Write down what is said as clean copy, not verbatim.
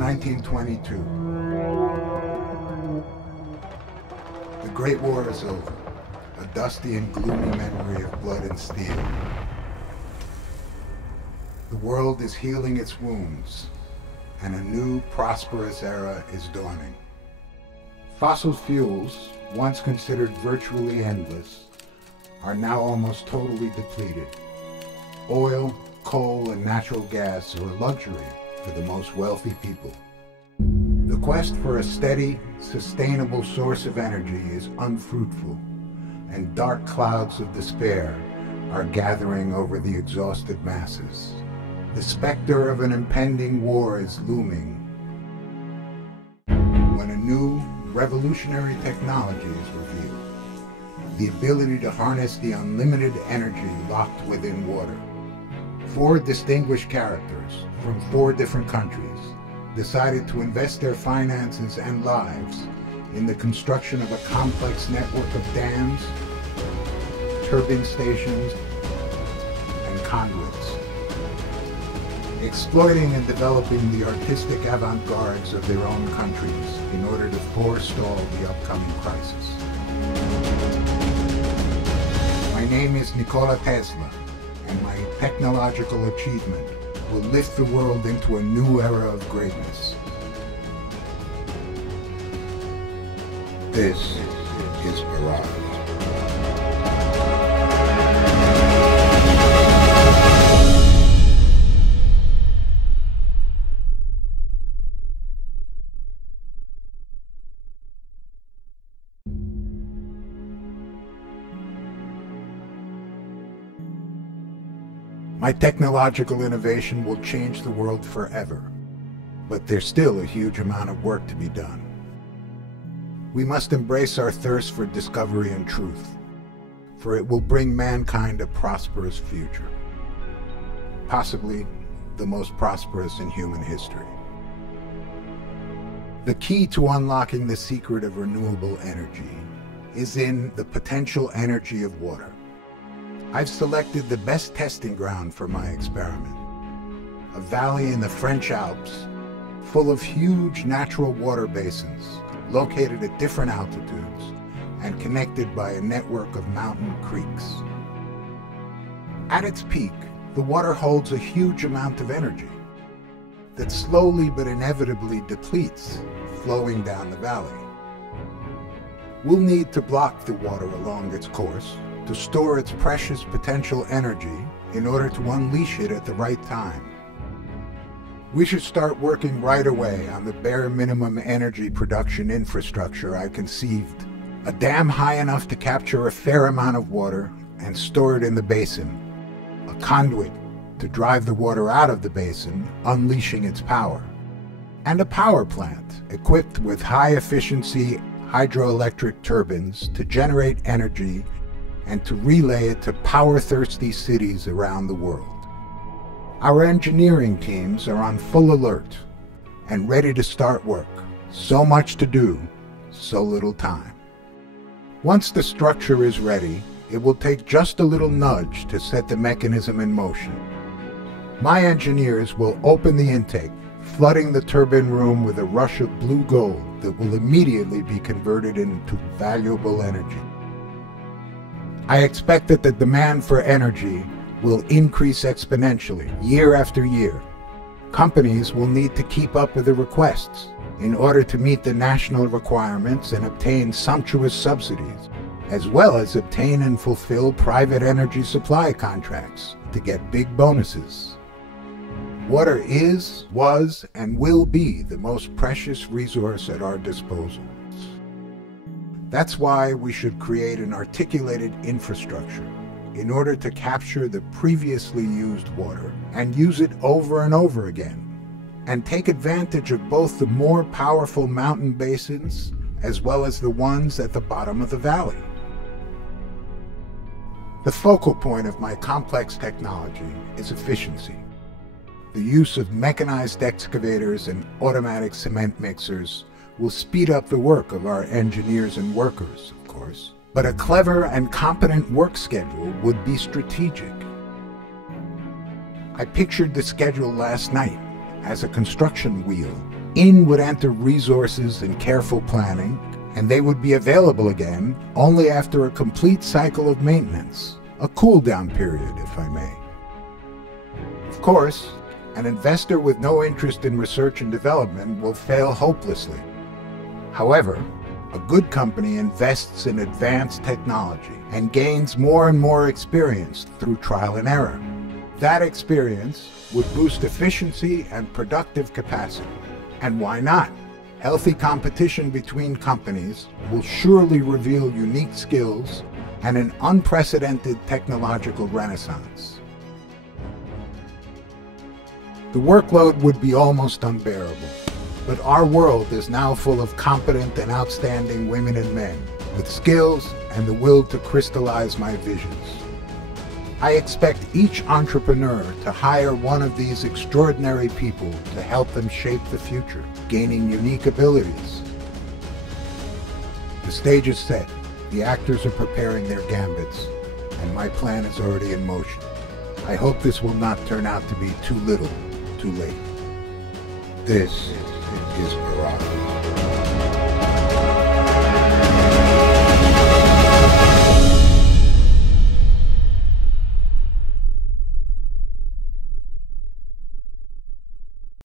1922. The Great War is over, a dusty and gloomy memory of blood and steel. The world is healing its wounds, and a new, prosperous era is dawning. Fossil fuels, once considered virtually endless, are now almost totally depleted. Oil, coal, and natural gas are a luxury for the most wealthy people. The quest for a steady, sustainable source of energy is unfruitful, and dark clouds of despair are gathering over the exhausted masses. The specter of an impending war is looming when a new, revolutionary technology is revealed: the ability to harness the unlimited energy locked within water. 4 distinguished characters from 4 different countries decided to invest their finances and lives in the construction of a complex network of dams, turbine stations, and conduits, exploiting and developing the artistic avant-gardes of their own countries in order to forestall the upcoming crisis. My name is Nikola Tesla, and my technological achievement will lift the world into a new era of greatness. This is Barrage. My technological innovation will change the world forever, but there's still a huge amount of work to be done. We must embrace our thirst for discovery and truth, for it will bring mankind a prosperous future, possibly the most prosperous in human history. The key to unlocking the secret of renewable energy is in the potential energy of water. I've selected the best testing ground for my experiment, a valley in the French Alps full of huge natural water basins located at different altitudes and connected by a network of mountain creeks. At its peak, the water holds a huge amount of energy that slowly but inevitably depletes, flowing down the valley. We'll need to block the water along its course to store its precious potential energy in order to unleash it at the right time. We should start working right away on the bare minimum energy production infrastructure I conceived. A dam high enough to capture a fair amount of water and store it in the basin. A conduit to drive the water out of the basin, unleashing its power. And a power plant equipped with high-efficiency hydroelectric turbines to generate energy and to relay it to power-thirsty cities around the world. Our engineering teams are on full alert and ready to start work. So much to do, so little time. Once the structure is ready, it will take just a little nudge to set the mechanism in motion. My engineers will open the intake, flooding the turbine room with a rush of blue gold that will immediately be converted into valuable energy. I expect that the demand for energy will increase exponentially year after year. Companies will need to keep up with the requests in order to meet the national requirements and obtain sumptuous subsidies, as well as obtain and fulfill private energy supply contracts to get big bonuses. Water is, was, and will be the most precious resource at our disposal. That's why we should create an articulated infrastructure in order to capture the previously used water and use it over and over again, and take advantage of both the more powerful mountain basins as well as the ones at the bottom of the valley. The focal point of my complex technology is efficiency. The use of mechanized excavators and automatic cement mixers will speed up the work of our engineers and workers, of course, but a clever and competent work schedule would be strategic. I pictured the schedule last night as a construction wheel In would enter resources and careful planning, and they would be available again only after a complete cycle of maintenance, a cool-down period, if I may. Of course, an investor with no interest in research and development will fail hopelessly. However, a good company invests in advanced technology and gains more and more experience through trial and error. That experience would boost efficiency and productive capacity. And why not? Healthy competition between companies will surely reveal unique skills and an unprecedented technological renaissance. The workload would be almost unbearable, but our world is now full of competent and outstanding women and men with skills and the will to crystallize my visions. I expect each entrepreneur to hire one of these extraordinary people to help them shape the future, gaining unique abilities. The stage is set, the actors are preparing their gambits, and my plan is already in motion. I hope this will not turn out to be too little, too late. This is Barrage.